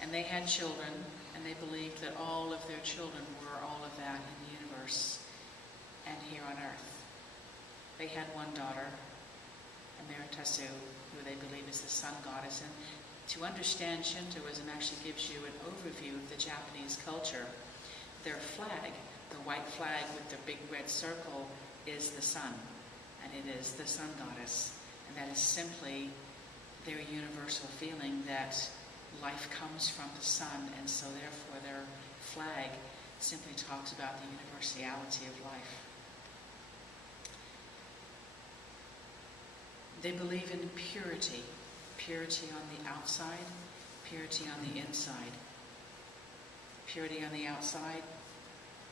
And they had children, and they believed that all of their children were all of that in the universe and here on Earth. They had one daughter, Ameratasu, who they believe is the sun goddess. And to understand Shintoism actually gives you an overview of the Japanese culture. Their flag, the white flag with the big red circle, is the sun, and it is the sun goddess. And that is simply their universal feeling that life comes from the sun, and so therefore their flag simply talks about the universality of life. They believe in purity, purity on the outside, purity on the inside. Purity on the outside,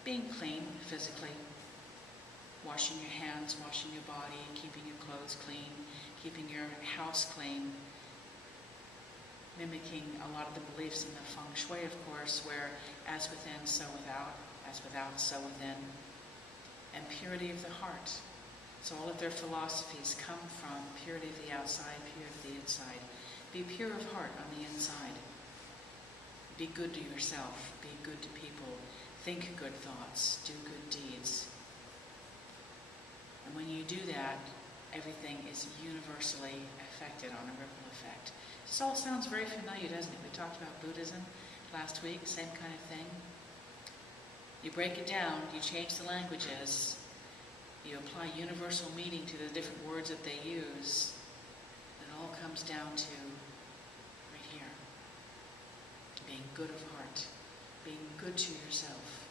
being clean physically, washing your hands, washing your body, keeping your clothes clean, keeping your house clean, mimicking a lot of the beliefs in the feng shui, of course, where as within, so without, as without, so within, and purity of the heart. So all of their philosophies come from purity of the outside, purity of the inside. Be pure of heart on the inside. Be good to yourself. Be good to people. Think good thoughts. Do good deeds. And when you do that, everything is universally affected on a ripple effect. This all sounds very familiar, doesn't it? We talked about Buddhism last week, same kind of thing. You break it down, you change the languages, you apply universal meaning to the different words that they use, and it all comes down to right here. Being good of heart, being good to yourself.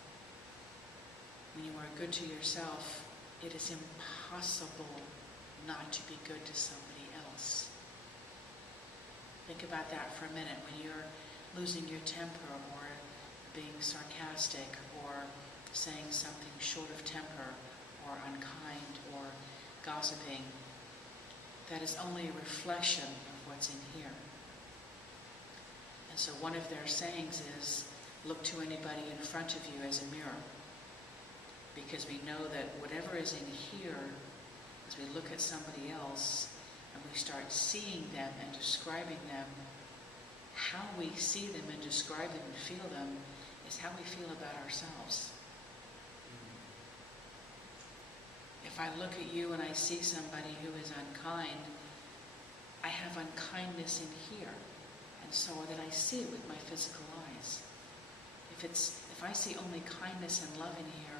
When you are good to yourself, it is impossible not to be good to somebody else. Think about that for a minute. When you're losing your temper or being sarcastic or saying something short of temper or unkind or gossiping, that is only a reflection of what's in here. And so one of their sayings is, look to anybody in front of you as a mirror. Because we know that whatever is in here, as we look at somebody else and we start seeing them and describing them, how we see them and describe them and feel them is how we feel about ourselves. If I look at you and I see somebody who is unkind, I have unkindness in here, and so that I see it with my physical eyes. If I see only kindness and love in here,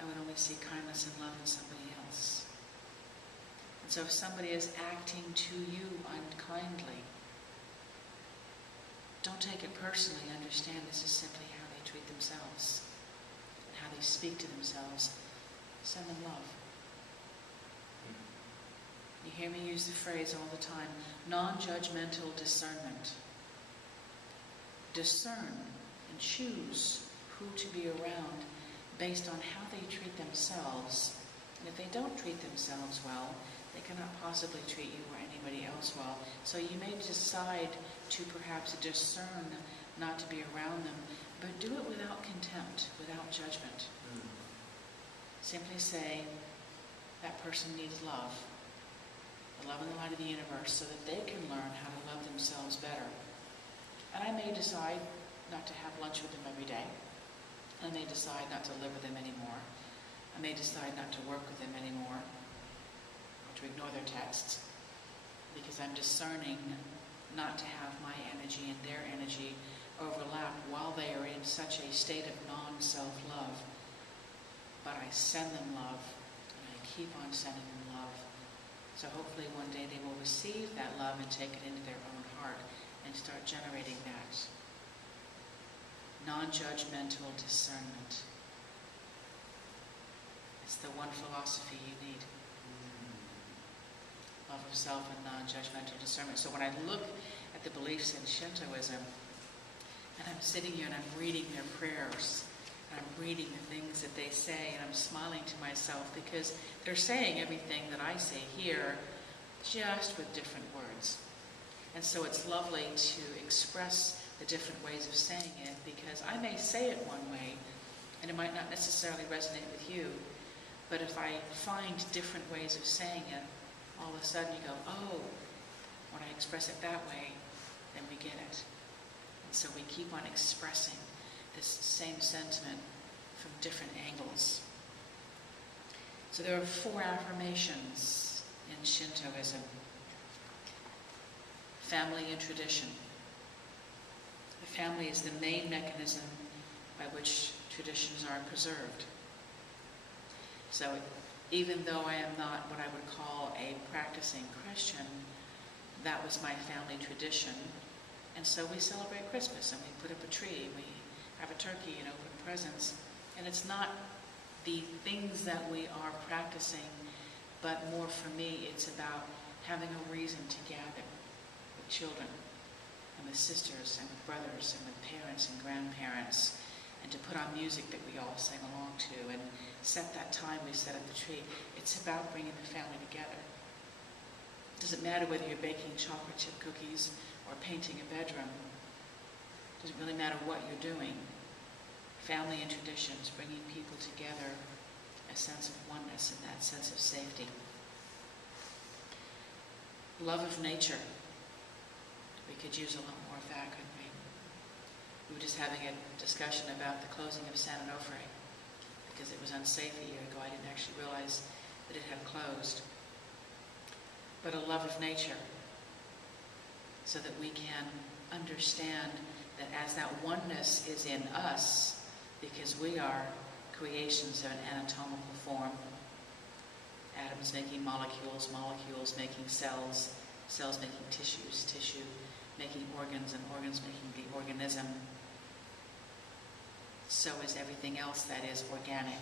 I would only see kindness and love in somebody else. And so if somebody is acting to you unkindly, don't take it personally. Understand this is simply how they treat themselves and how they speak to themselves. Send them love. You hear me use the phrase all the time, non-judgmental discernment. Discern and choose who to be around based on how they treat themselves. And if they don't treat themselves well, they cannot possibly treat you or anybody else well. So you may decide to perhaps discern not to be around them, but do it without contempt, without judgment. Simply say, that person needs love. The love and the light of the universe, so that they can learn how to love themselves better. And I may decide not to have lunch with them every day. I may decide not to live with them anymore. I may decide not to work with them anymore, or to ignore their texts, because I'm discerning not to have my energy and their energy overlap while they are in such a state of non-self-love. But I send them love, and I keep on sending them love. So hopefully one day they will receive that love and take it into their own heart and start generating that non-judgmental discernment. It's the one philosophy you need. Love of self and non-judgmental discernment. So when I look at the beliefs in Shintoism, and I'm sitting here and I'm reading their prayers, and I'm reading the things that they say, and I'm smiling to myself because they're saying everything that I say here, just with different words. And so it's lovely to express the different ways of saying it, because I may say it one way, and it might not necessarily resonate with you, but if I find different ways of saying it, all of a sudden you go, oh, when I express it that way, then we get it. And so we keep on expressing this same sentiment from different angles. So there are 4 affirmations in Shintoism. Family and tradition. The family is the main mechanism by which traditions are preserved. So even though I am not what I would call a practicing Christian, that was my family tradition. And so we celebrate Christmas and we put up a tree, we have a turkey and open presents. And it's not the things that we are practicing, but more for me, it's about having a reason to gather with children and with sisters and with brothers and with parents and grandparents, and to put on music that we all sing along to and set that time we set up the tree. It's about bringing the family together. It doesn't matter whether you're baking chocolate chip cookies or painting a bedroom. It doesn't really matter what you're doing. Family and traditions, bringing people together, a sense of oneness and that sense of safety. Love of nature. We could use a lot more of that, couldn't we? We were just having a discussion about the closing of San Onofre because it was unsafe a year ago. I didn't actually realize that it had closed. But a love of nature, so that we can understand that as that oneness is in us, because we are creations of an anatomical form, atoms making molecules, molecules making cells, cells making tissues, tissue making organs, and organs making the organism, so is everything else that is organic.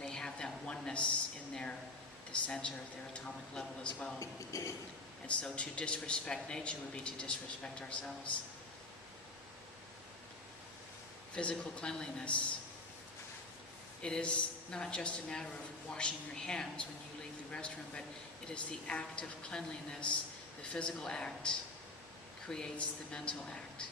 They have that oneness in the center of their atomic level as well. And so to disrespect nature would be to disrespect ourselves. Physical cleanliness. It is not just a matter of washing your hands when you leave the restroom, but it is the act of cleanliness. The physical act creates the mental act.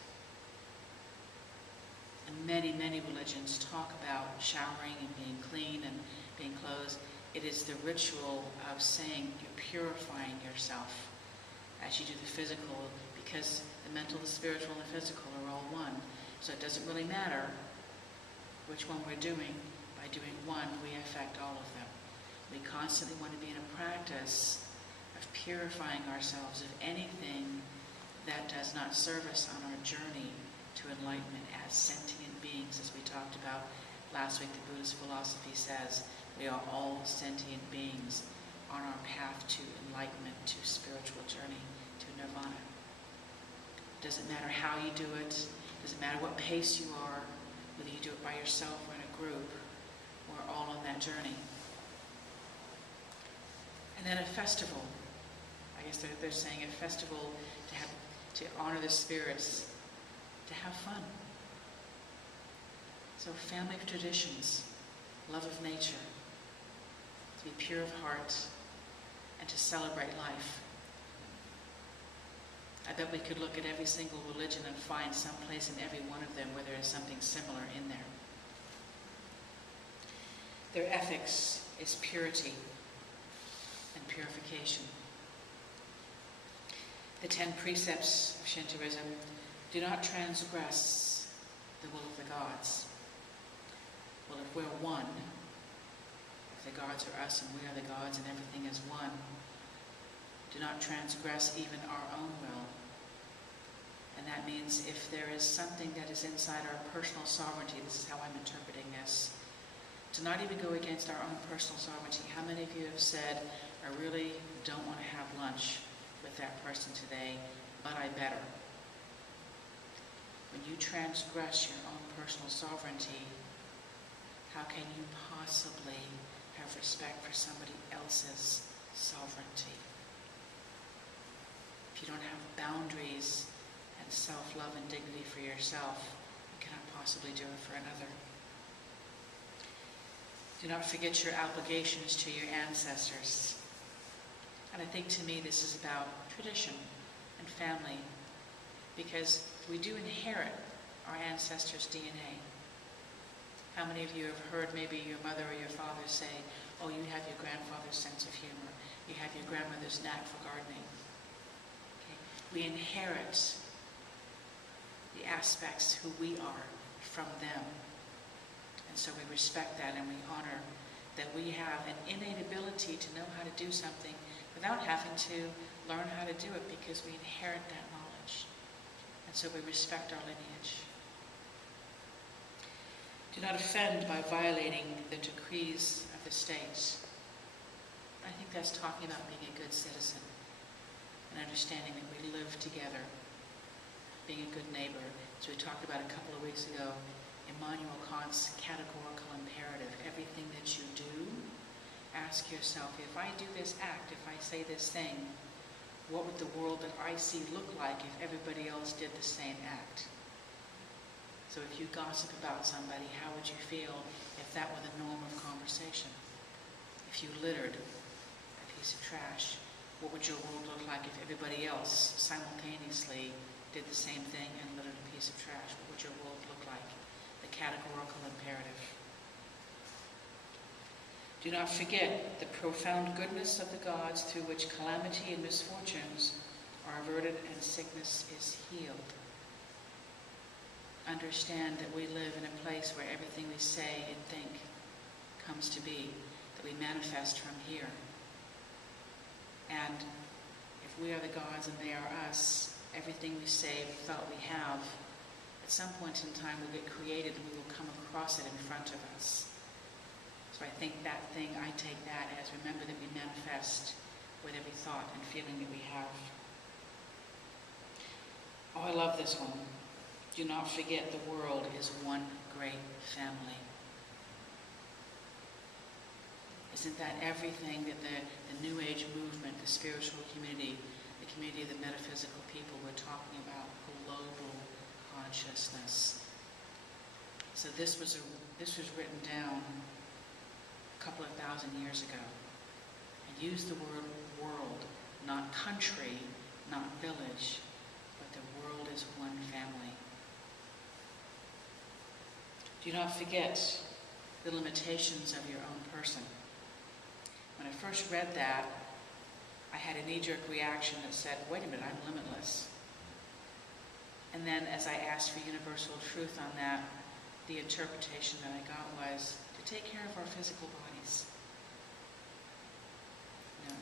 And many, many religions talk about showering and being clean and being clothed. It is the ritual of saying you're purifying yourself as you do the physical, because the mental, the spiritual, and the physical are all one. So it doesn't really matter which one we're doing. By doing one, we affect all of them. We constantly want to be in a practice of purifying ourselves of anything that does not serve us on our journey to enlightenment as sentient beings. As we talked about last week, the Buddhist philosophy says we are all sentient beings on our path to enlightenment, to spiritual journey, to nirvana. It doesn't matter how you do it. It doesn't matter what pace you are, whether you do it by yourself or in a group. We're all on that journey. And then a festival. I guess they're saying a festival to honor the spirits, to have fun. So family of traditions, love of nature, to be pure of heart, and to celebrate life. I bet we could look at every single religion and find some place in every one of them where there is something similar in there. Their ethics is purity and purification. The 10 precepts of Shintoism: do not transgress the will of the gods. Well, if we're one, if the gods are us and we are the gods and everything is one, do not transgress even our own will. And that means if there is something that is inside our personal sovereignty, this is how I'm interpreting this, to not even go against our own personal sovereignty. How many of you have said, I really don't want to have lunch with that person today, but I better? When you transgress your own personal sovereignty, how can you possibly have respect for somebody else's sovereignty? If you don't have boundaries and self-love and dignity for yourself, you cannot possibly do it for another. Do not forget your obligations to your ancestors. And I think to me this is about tradition and family, because we do inherit our ancestors' DNA. How many of you have heard maybe your mother or your father say, oh, you have your grandfather's sense of humor, you have your grandmother's knack for gardening. Okay? We inherit aspects who we are from them. And so we respect that and we honor that we have an innate ability to know how to do something without having to learn how to do it, because we inherit that knowledge. And so we respect our lineage. Do not offend by violating the decrees of the states. I think that's talking about being a good citizen and understanding that we live together, being a good neighbor. So we talked about a couple of weeks ago, Immanuel Kant's categorical imperative. Everything that you do, ask yourself, if I do this act, if I say this thing, what would the world that I see look like if everybody else did the same act? So if you gossip about somebody, how would you feel if that were the norm of conversation? If you littered a piece of trash, what would your world look like if everybody else simultaneously did the same thing and littered a piece of trash? What would your world look like? The categorical imperative. Do not forget the profound goodness of the gods through which calamity and misfortunes are averted and sickness is healed. Understand that we live in a place where everything we say and think comes to be, that we manifest from here. And if we are the gods and they are us, everything we say, we thought we have, at some point in time will get created and we will come across it in front of us. So I think that thing, I take that as, remember that we manifest with every thought and feeling that we have. Oh, I love this one. Do not forget the world is one great family. Isn't that everything that the New Age movement, the spiritual community, the community of the metaphysical people were talking about? Global consciousness. So this was written down a couple of thousand years ago. And used the word world, not country, not village, but the world is one family. Do not forget the limitations of your own person. When I first read that, I had a knee-jerk reaction that said, wait a minute, I'm limitless. And then as I asked for universal truth on that, the interpretation that I got was to take care of our physical bodies.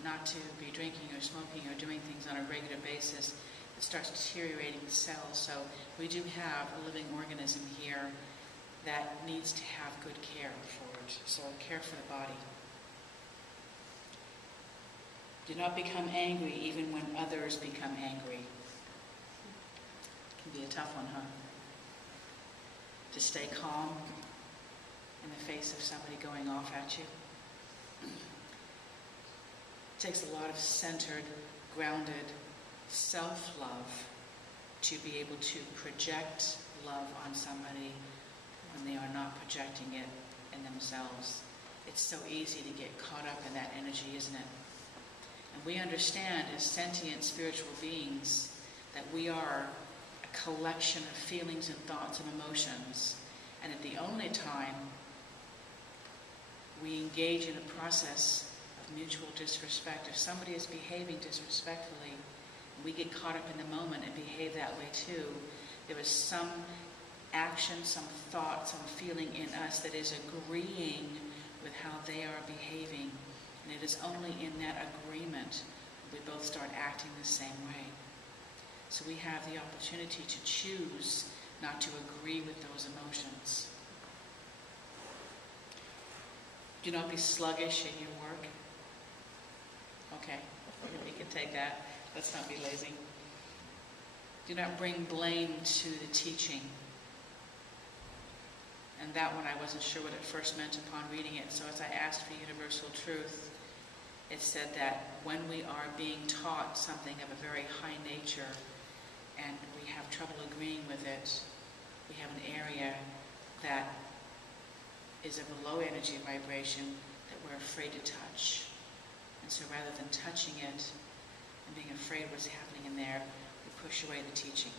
Not to be drinking or smoking or doing things on a regular basis that starts deteriorating the cells. So we do have a living organism here that needs to have good care for it. So care for the body. Do not become angry even when others become angry. Can be a tough one, huh? To stay calm in the face of somebody going off at you. It takes a lot of centered, grounded self-love to be able to project love on somebody when they are not projecting it in themselves. It's so easy to get caught up in that energy, isn't it? And we understand as sentient spiritual beings that we are a collection of feelings and thoughts and emotions. And at the only time we engage in a process of mutual disrespect, if somebody is behaving disrespectfully, and we get caught up in the moment and behave that way too, there is some action, some thought, some feeling in us that is agreeing with how they are behaving. And it is only in that agreement that we both start acting the same way. So we have the opportunity to choose not to agree with those emotions. Do not be sluggish in your work. Okay, we can take that. Let's not be lazy. Do not bring blame to the teaching. And that one I wasn't sure what it first meant upon reading it. So as I asked for universal truth, it said that when we are being taught something of a very high nature and we have trouble agreeing with it, we have an area that is of a low energy vibration that we're afraid to touch. And so rather than touching it and being afraid of what's happening in there, we push away the teaching.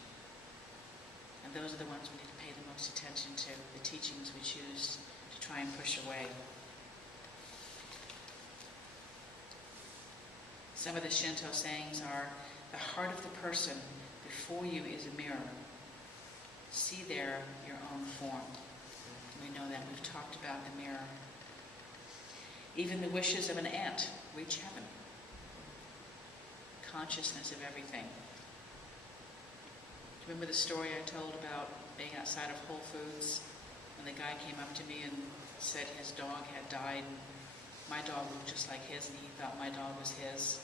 And those are the ones we need to pay the most attention to, the teachings we choose to try and push away. Some of the Shinto sayings are, the heart of the person before you is a mirror. see there your own form. We know that. We've talked about the mirror. Even the wishes of an ant reach heaven. Consciousness of everything. Remember the story I told about being outside of Whole Foods when the guy came up to me and said his dog had died. My dog looked just like his, and he thought my dog was his.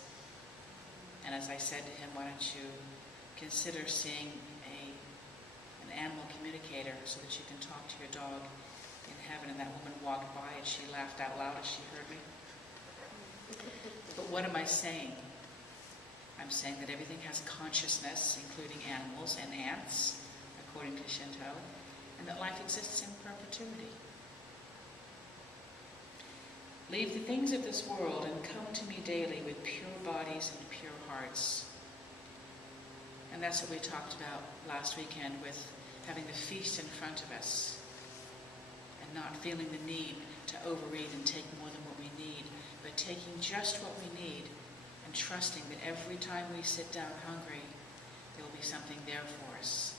And as I said to him, why don't you consider seeing an animal communicator so that you can talk to your dog in heaven? And that woman walked by and she laughed out loud as she heard me. But what am I saying? I'm saying that everything has consciousness, including animals and ants, according to Shinto, and that life exists in perpetuity. Leave the things of this world and come to me daily with pure bodies and pure hearts. And that's what we talked about last weekend with having the feast in front of us and not feeling the need to overeat and take more than what we need, but taking just what we need and trusting that every time we sit down hungry, there will be something there for us.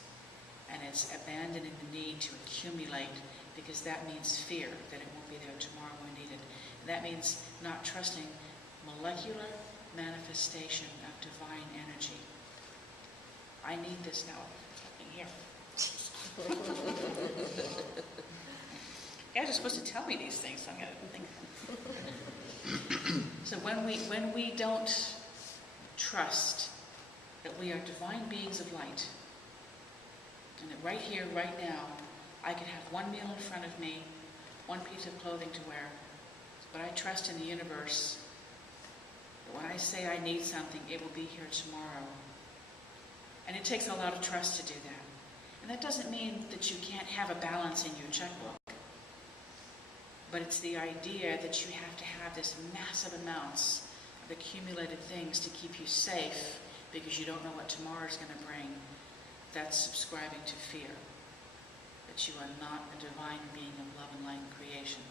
And it's abandoning the need to accumulate, because that means fear that it won't be there tomorrow when we need it. And that means not trusting molecular manifestation of divine energy. I need this now. Here. You guys are supposed to tell me these things, so I'm going to think. So when we don't trust that we are divine beings of light, and that right here, right now, I could have one meal in front of me, one piece of clothing to wear, but I trust in the universe that when I say I need something, it will be here tomorrow. And it takes a lot of trust to do that. And that doesn't mean that you can't have a balance in your checkbook. But it's the idea that you have to have this massive amounts of accumulated things to keep you safe because you don't know what tomorrow's going to bring. That's subscribing to fear. That you are not a divine being of love and light and creation.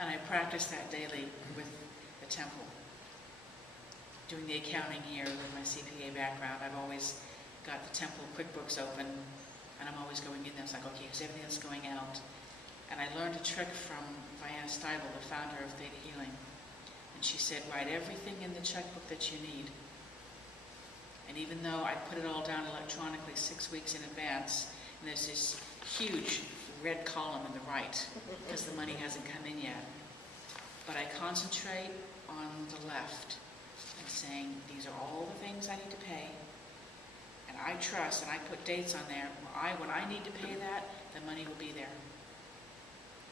And I practice that daily with the temple. Doing the accounting here with my CPA background, I've always got the temple QuickBooks open, and I'm always going in there. It's like, okay, here's everything that's going out. And I learned a trick from Diana Steibel, the founder of Theta Healing. And she said, write everything in the checkbook that you need. And even though I put it all down electronically 6 weeks in advance, and there's this huge red column on the right, because the money hasn't come in yet. But I concentrate on the left and saying, these are all the things I need to pay. And I trust, and I put dates on there. When I need to pay that, the money will be there.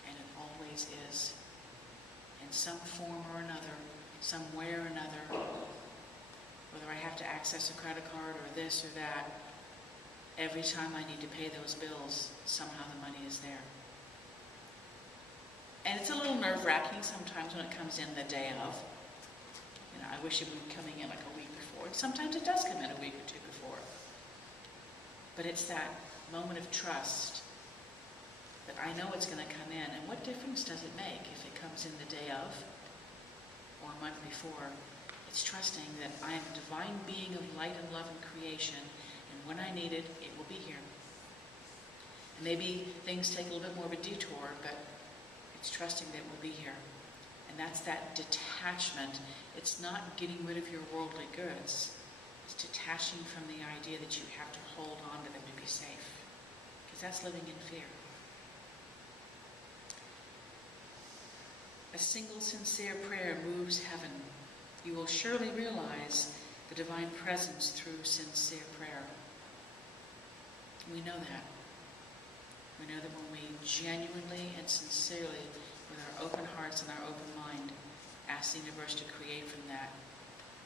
And it always is. In some form or another, some way or another. Whether I have to access a credit card or this or that, every time I need to pay those bills, somehow the money is there. And it's a little nerve-wracking sometimes when it comes in the day of. You know, I wish it would be coming in like a week before. Sometimes it does come in a week or two before. But it's that moment of trust that I know it's going to come in. And what difference does it make if it comes in the day of or a month before? It's trusting that I am a divine being of light and love and creation, and when I need it, it will be here. And maybe things take a little bit more of a detour, but it's trusting that it will be here. And that's that detachment. It's not getting rid of your worldly goods. It's detaching from the idea that you have to hold on to them to be safe, because that's living in fear. A single sincere prayer moves heaven. You will surely realize the divine presence through sincere prayer. We know that. We know that when we genuinely and sincerely, with our open hearts and our open mind, ask the universe to create from that,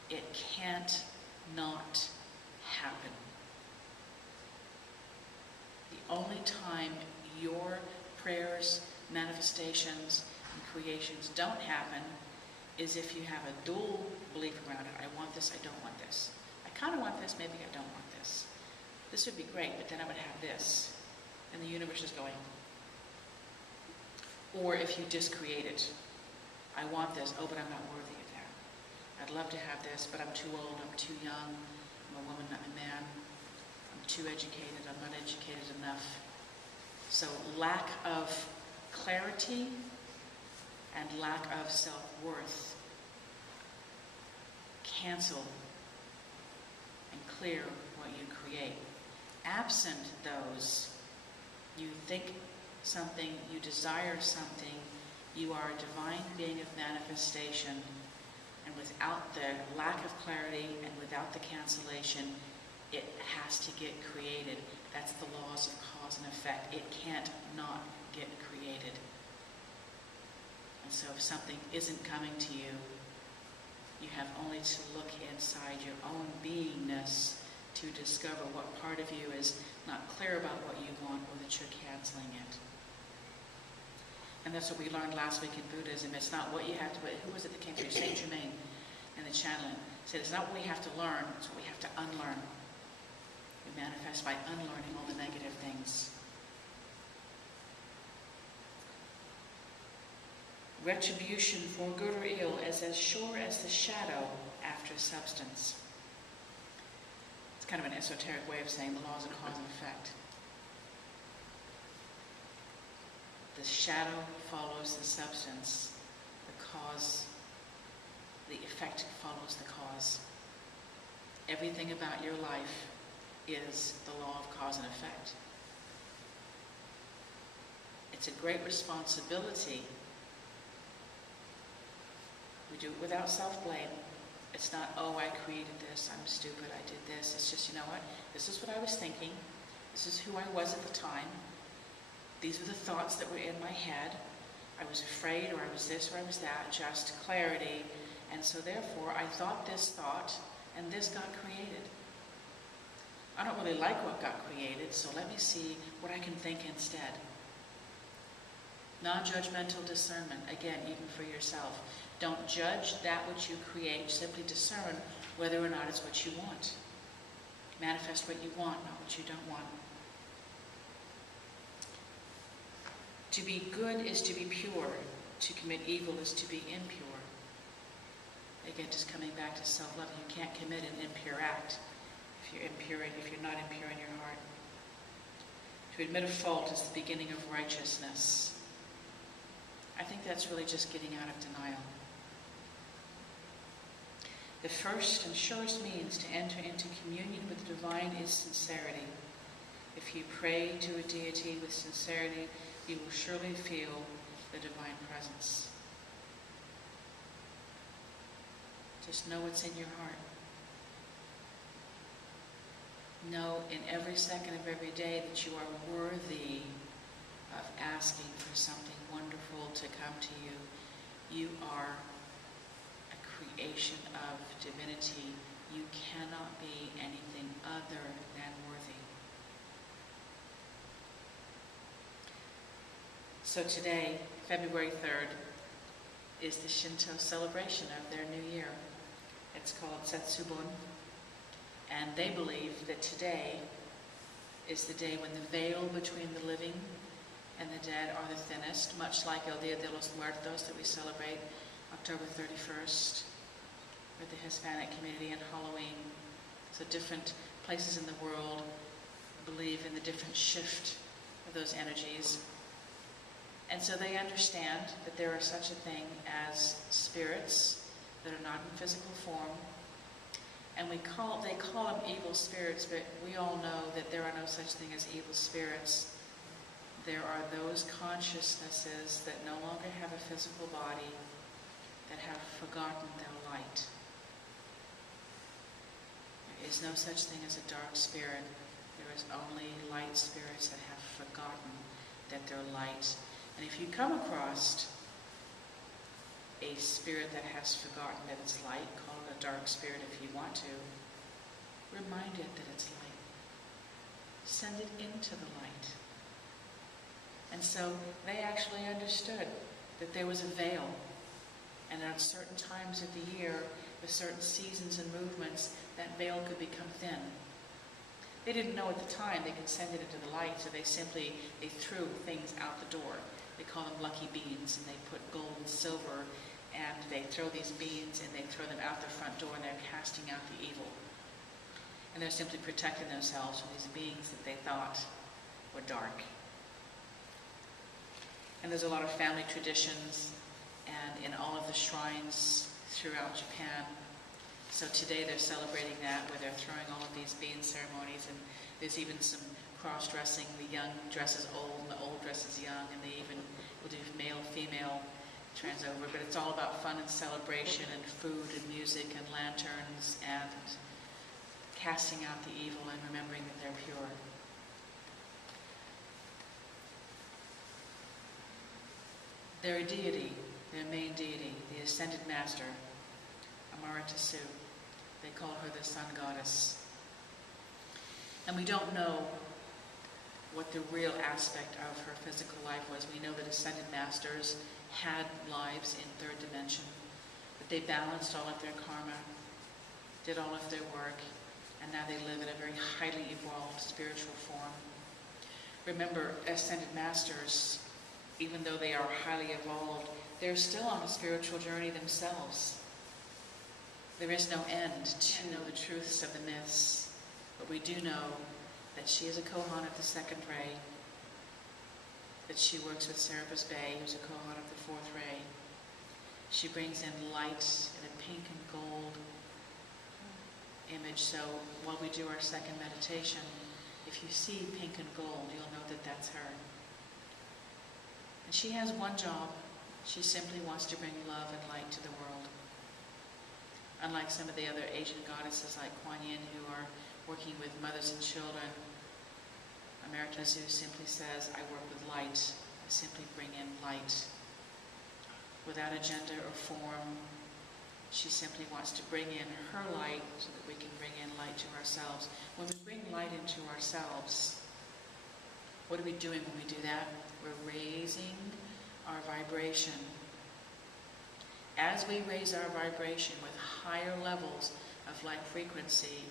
it can't not happen. The only time your prayers, manifestations, and creations don't happen is if you have a dual belief around it. I want this, I don't want this. I kind of want this, maybe I don't want this. This would be great, but then I would have this. And the universe is going. Or if you just create it. I want this, oh, but I'm not worthy of that. I'd love to have this, but I'm too old, I'm too young, I'm a woman, not a man. I'm too educated, I'm not educated enough. So lack of clarity and lack of self-worth cancel and clear what you create. Absent those, you think something, you desire something, you are a divine being of manifestation, and without the lack of clarity and without the cancellation, it has to get created. That's the laws of cause and effect. It can't not get created. And so if something isn't coming to you, you have only to look inside your own beingness to discover what part of you is not clear about what you want or that you're canceling it. And that's what we learned last week in Buddhism. It's not what you have to, who was it that came through? Saint Germain in the channeling said it's not what we have to learn, it's what we have to unlearn. We manifest by unlearning all the negative things. Retribution for good or ill is as sure as the shadow after substance. It's kind of an esoteric way of saying the laws of cause and effect. The shadow follows the substance. The effect follows the cause. Everything about your life is the law of cause and effect. It's a great responsibility. We do it without self-blame. It's not, oh, I created this, I'm stupid, I did this. It's just, you know what? This is what I was thinking. This is who I was at the time. These were the thoughts that were in my head. I was afraid, or I was this, or I was that. Just clarity. And so therefore, I thought this thought, and this got created. I don't really like what got created, so let me see what I can think instead. Non-judgmental discernment, again, even for yourself. Don't judge that which you create, simply discern whether or not it's what you want. Manifest what you want, not what you don't want. To be good is to be pure. To commit evil is to be impure. Again, just coming back to self-love, you can't commit an impure act if you're not impure in your heart. To admit a fault is the beginning of righteousness. I think that's really just getting out of denial. The first and surest means to enter into communion with the divine is sincerity. If you pray to a deity with sincerity, you will surely feel the divine presence. Just know what's in your heart. Know in every second of every day that you are worthy of asking for something wonderful to come to you. You are a creation of divinity. You cannot be anything other than worthy. So today, February 3rd, is the Shinto celebration of their new year. It's called Setsubun, and they believe that today is the day when the veil between the living and the dead are the thinnest, much like El Dia de los Muertos that we celebrate October 31st with the Hispanic community and Halloween. So different places in the world believe in the different shift of those energies. And so they understand that there are such a thing as spirits that are not in physical form. And they call them evil spirits, but we all know that there are no such thing as evil spirits. There are those consciousnesses that no longer have a physical body, that have forgotten their light. There is no such thing as a dark spirit. There is only light spirits that have forgotten that they're light. And if you come across a spirit that has forgotten that it's light, call it a dark spirit if you want to, remind it that it's light. Send it into the light. And so they actually understood that there was a veil, and at certain times of the year, with certain seasons and movements, that veil could become thin. They didn't know at the time they could send it into the light, so they threw things out the door. They call them lucky beans, and they put gold and silver, and they throw these beans and they throw them out the front door, and they're casting out the evil. And they're simply protecting themselves from these beings that they thought were dark. And there's a lot of family traditions and in all of the shrines throughout Japan. So today they're celebrating that, where they're throwing all of these bean ceremonies, and there's even some cross-dressing. The young dresses old and the old dresses young, and they even will do male-female trans over. But it's all about fun and celebration and food and music and lanterns and casting out the evil and remembering that they're pure. Their deity, their main deity, the Ascended Master Ameratasu, they call her the Sun Goddess. And we don't know what the real aspect of her physical life was. We know that Ascended Masters had lives in third dimension, that they balanced all of their karma, did all of their work, and now they live in a very highly evolved spiritual form. Remember, Ascended Masters, even though they are highly evolved, they're still on a spiritual journey themselves. There is no end to know the truths of the myths, but we do know that she is a Kohan of the second ray, that she works with Serapis Bey, who's a Kohan of the fourth ray. She brings in light in a pink and gold image, so while we do our second meditation, if you see pink and gold, you'll know that that's her. And she has one job. She simply wants to bring love and light to the world. Unlike some of the other Asian goddesses like Kuan Yin, who are working with mothers and children, Ameratasu simply says, I work with light. I simply bring in light. Without agenda or form, she simply wants to bring in her light so that we can bring in light to ourselves. When we bring light into ourselves, what are we doing when we do that? We're raising our vibration. As we raise our vibration with higher levels of light frequency,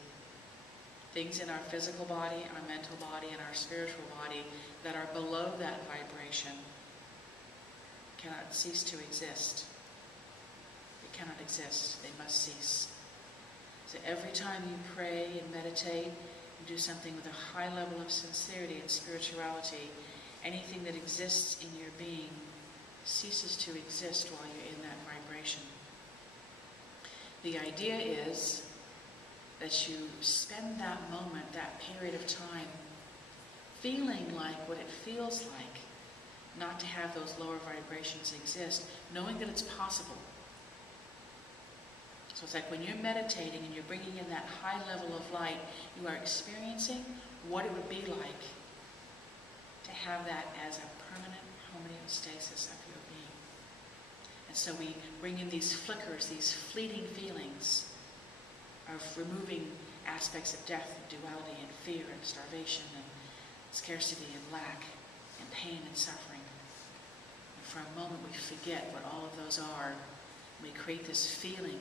things in our physical body, our mental body, and our spiritual body that are below that vibration cannot cease to exist. They cannot exist. They must cease. So every time you pray and meditate, you do something with a high level of sincerity and spirituality, anything that exists in your being ceases to exist while you're in that vibration. The idea is that you spend that moment, that period of time, feeling like what it feels like not to have those lower vibrations exist, knowing that it's possible. So it's like when you're meditating and you're bringing in that high level of light, you are experiencing what it would be like to have that as a permanent homeostasis of your being. And so we bring in these flickers, these fleeting feelings of removing aspects of death and duality and fear and starvation and scarcity and lack and pain and suffering. And for a moment we forget what all of those are. We create this feeling,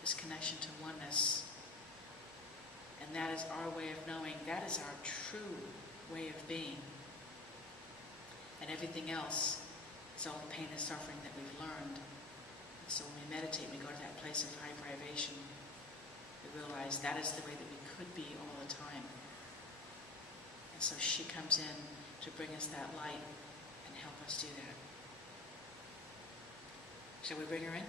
this connection to oneness. And that is our way of knowing. That is our true way of being. And everything else is all the pain and suffering that we've learned. And so when we meditate, we go to that place of high vibration. We realize that is the way that we could be all the time. And so she comes in to bring us that light and help us do that. Shall we bring her in?